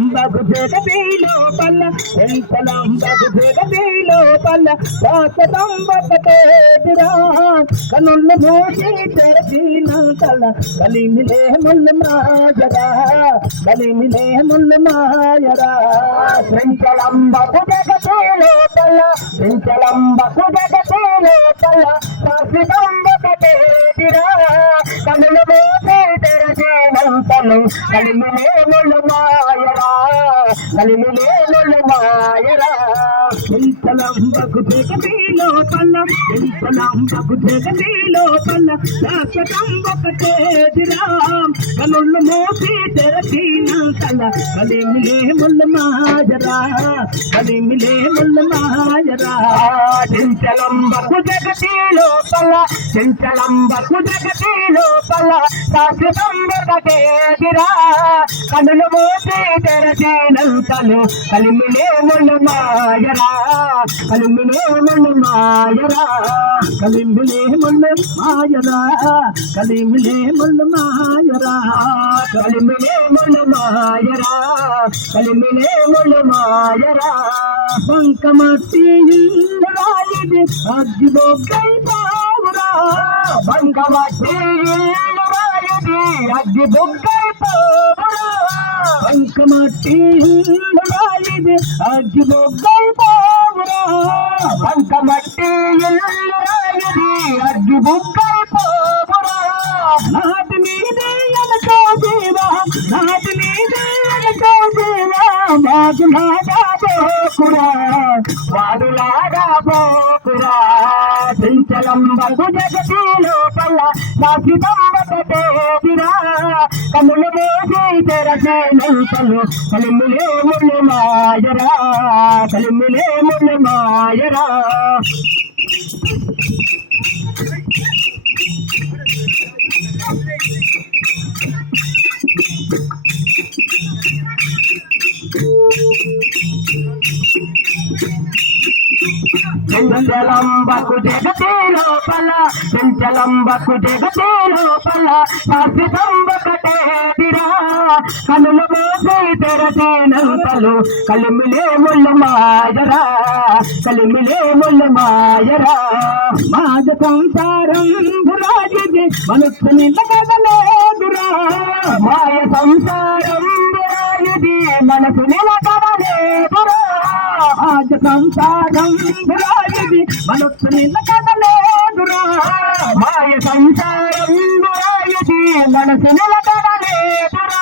లంబకు జగతి లోపల ఎంత లంబకు జగతి లోపల శాశ్వతంబకటేదిరా కనుళ్ళు మూసి కల కలిమిలే ముళ్ళు మాయరా. కలిమిలే ముళ్ళు మాయరా. చెంచలంబకు జగతి లోపల చెంచలంబకు జగతి లోపల శాశ్వతంబకటేదిరా కనులు మూసి తెరచినంతలు కలిమిలే ముళ్ళు మాయరా. కలిమిలే ముళ్ళు మాయరా చెంచలంబకు జగతి లోపల. చెంచలంబకు జగతి లోపల. శాశ్వతం ఒకటేదిరా కనుళ్ళు మోసి తెరచినంతల కలిమిలే ముళ్ళు మాజరా కలిమిలే ముళ్ళు మాజరా చెంచలంబకు జగతి లోపల. చెంచలంబకు జగతి లోపల. శాశ్వతం ఒకటేదిరా కనులు మోసి తెరచినంతలు కలిమిలే ముళ్ళు మాజరా కలిమిలే మన్ను మాయరా కలిమిలే మన్ను మాయరా కలిమిలే మన్ను మాయరా కలిమిలే మన్ను మాయరా కలిమిలే మన్ను మాయరా బంకమట్టి రాయిది అగ్గి బొగ్గై పావురా బంకమట్టి రాయిది అగ్గి బొగ్గై పావురా బంకమట్టి రాయిది పావురా బొగ్గై మట్టి బంకమట్టి రాయిది అగ్గి బొగ్గై పావురా. నాటి మీదే ఎనకో జీవా నాటి మీదే ఎనకో జీవా. మాగులాగా పోకురా వాడులాగా పో చించలంబకు జగతి లోపల నాసితంబకటేదిరా కనులు మోసి తెరచేనంతలు కలిములే ముళ్ళు మాయరా కలిములే ముళ్ళు మాయరా. చెంచలంబకు జగతి లోపల చెంచలంబకు జగతి లోపల శాశ్వతంబకటేదిరా కనులు మోసి తెరచేనంతలు కలిమిలే ముళ్ళు మాయరా. కలిమిలే ముళ్ళు మాయరా. మాద సంసారం రాజుది మనస్సు నిలకడలేదురా మాయ సంసారం రాజుది మనసు నిలకడలేదురా మాద సంసారం రాజుది మనస్సు నిలకడలేదురా మాయ సంసారం రాజుది మనసు నిలబడలేదురా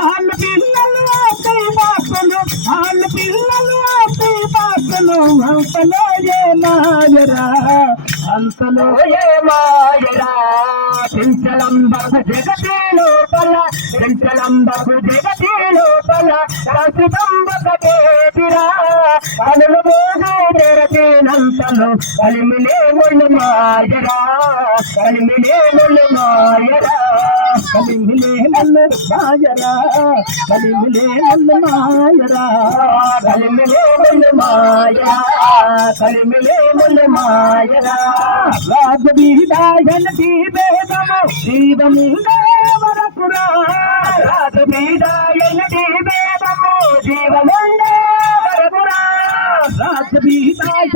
ఆళ్ళ పిల్లలు ఆస్తి పాత్రలు ఆళ్ళ పిల్లలు ఆస్తి పాత్రలు అంతలో ఏ మాయరా? అంతలో ఏ మాయరా? చించలంబకు జగతి లోపల చించలంబకు జగతి లోపల రసుతంబకటేతిరా కనులు మోసే తెరచినంతలు కలిమిలే ఒళ్ళు మాయరా కలిమిలే ఒళ్ళు మాయరా కలిమిలే నన్ను మాయరా కలిమిలే నన్ను మాయరా కలిమిలే ఒళ్ళు మాయరా కలిమిలే ఒళ్ళు మాయరా. రాజబీడాయన దీవేదము జీవము వరకురా రాజబీడాయన దీవేదము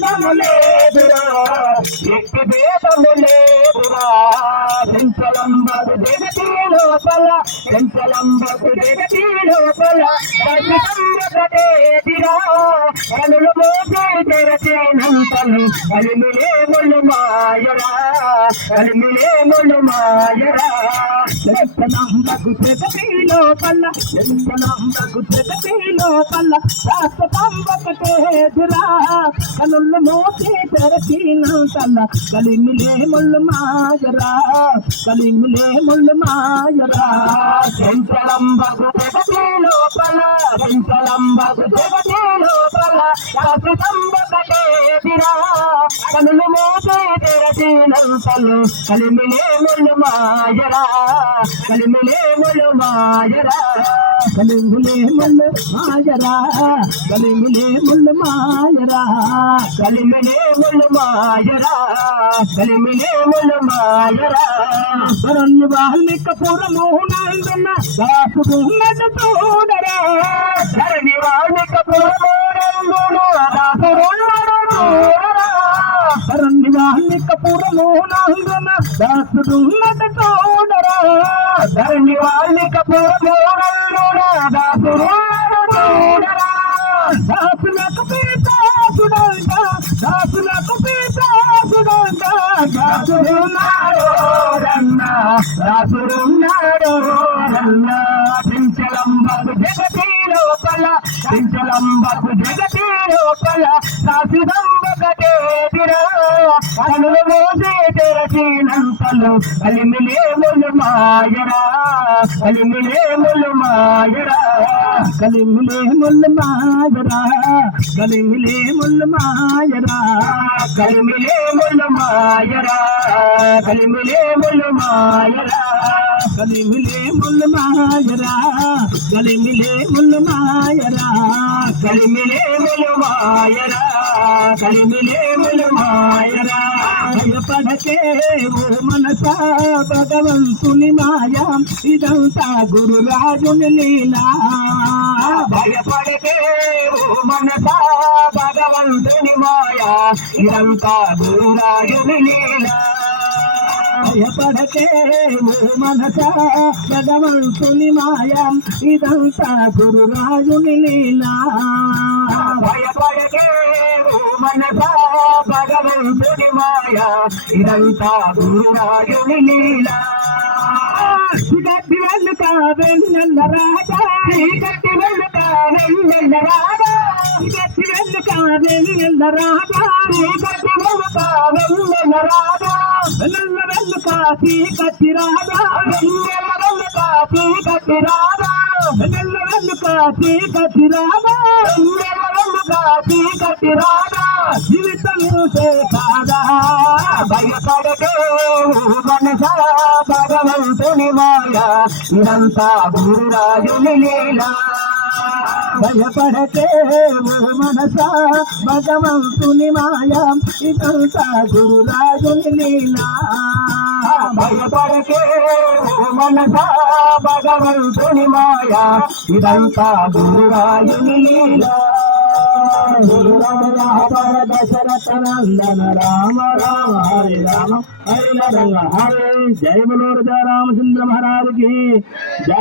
దీవేదము జీవముండే వరకురా రాజబీడాయన దీవేదము జీవముండే వరకురా మట్టి లేదురా ఎట్టి భేదము లేదురా పెంచలంబకు జగతి లోపల పెంచలంబకు జగతి లోపల ఒకటేదిరా కనులు మోసే తెరచేనంతలు కలిమిలే ముళ్ళు మాయరా కలిమిలే ముళ్ళు మాయరా పెంచలంబకు జగతి లోపల పెంచలంబకు జగతి లోపల కనులు ముళ్ళు మోసి తెరచిన తెరచినంతల కలిమిలే ముళ్ళు మాయరా కలిమిలే ముళ్ళు మాయరా. చెంచలంబకు జగతి లోపల చెంచలంబకు జగతి లోపల కనులు మోసే తెరచిన తల్లు. కలిమిలే ముళ్ళు మాయరా కలిమిలే ముళ్ళు మాయరా. కలింగులే ముళ్ళు మాయరా కలింగులే ముళ్ళు మాయరా కలిమిలే ముళ్ళు మాయరా కలిమిలే ముళ్ళు మాయరా. సరణ్య వాల్మిక పురమోహనందన దాసుడు నట తోడరా సరణ్య వాల్మిక పురమోహనందన దాసుడు నట తోడరా సరణ్య వాల్మిక పురమోహనందన దాసుడు నట తోడరా సరణ్య వాల్మిక పురమ దాసుడున్నాడు రన్న దాసుడున్నాడు రన్న. పించలంబకు జగతి లోపల పించలంబకు జగతి లోపల దాసుదంబకటే కనులు మోసే తెరచినంతలు కలిమిలేములు మాయరా కలిమిలేములు మాయరా. కలిమిలేములు మాయరా కలిమిలేములు మాయరా కలిమిలేములు మాయరా కలిమిలేములు మాయరా కలిమిలేములు మాయరా కలిమిలేములు మాయరా కలిమిలేములు మాయరా కలిమిలేములు మాయరా. భయపడకే ఓ మనసా భగవంతుని మాయా ఇదంతా గురురాజుని లీలా. మనసా భగవంతుని మాయా. ఇదంతా గురురాజుని లీలా. భయపడకే ఓ మనసా భగవంతుని మాయా. ఇదంతా గురురాజుని లీలా. భయపడకే ఓ మనసా భగవంతుని మాయా. ఇదంతా గురురాజుని లీలా. గట్టి వెళ్ళు కావెన్నెల్ల రాజా. గట్టి వెళ్ళు కావెన్నెల్ల రాజా. గట్టి వెళ్ళు కావెన్నెల్ల రాజా. గట్టి వెళ్ళు కావెన్నెల్ల రాజా. నల్ల వెళ్ళు కాసి కట్టి రాజా. వెల్ల వెళ్ళు కాసి కట్టి రాజా. నల్ల వెళ్ళు కాసి కట్టి రాజా. వెల్ల వెళ్ళు కాసి కట్టి రాజా. జీవితం కాదా భయపడకే మనస భగవంతుని మాయ. ఇదంతా గురురాజుని లీలా. భయపడకే ఓ మనస భగవంతుని మాయ ఇదంతా గురురాజుని లీలా. భయపడకే ఓ మనస భగవంతుని మాయ ఇదంతా గురురాజుని లీలా. గురురామ దశరథ నందన రామ రామ హరి రామ. హరి రంగ హరి. జయ జయ రామచంద్ర మహారాజుకి జయ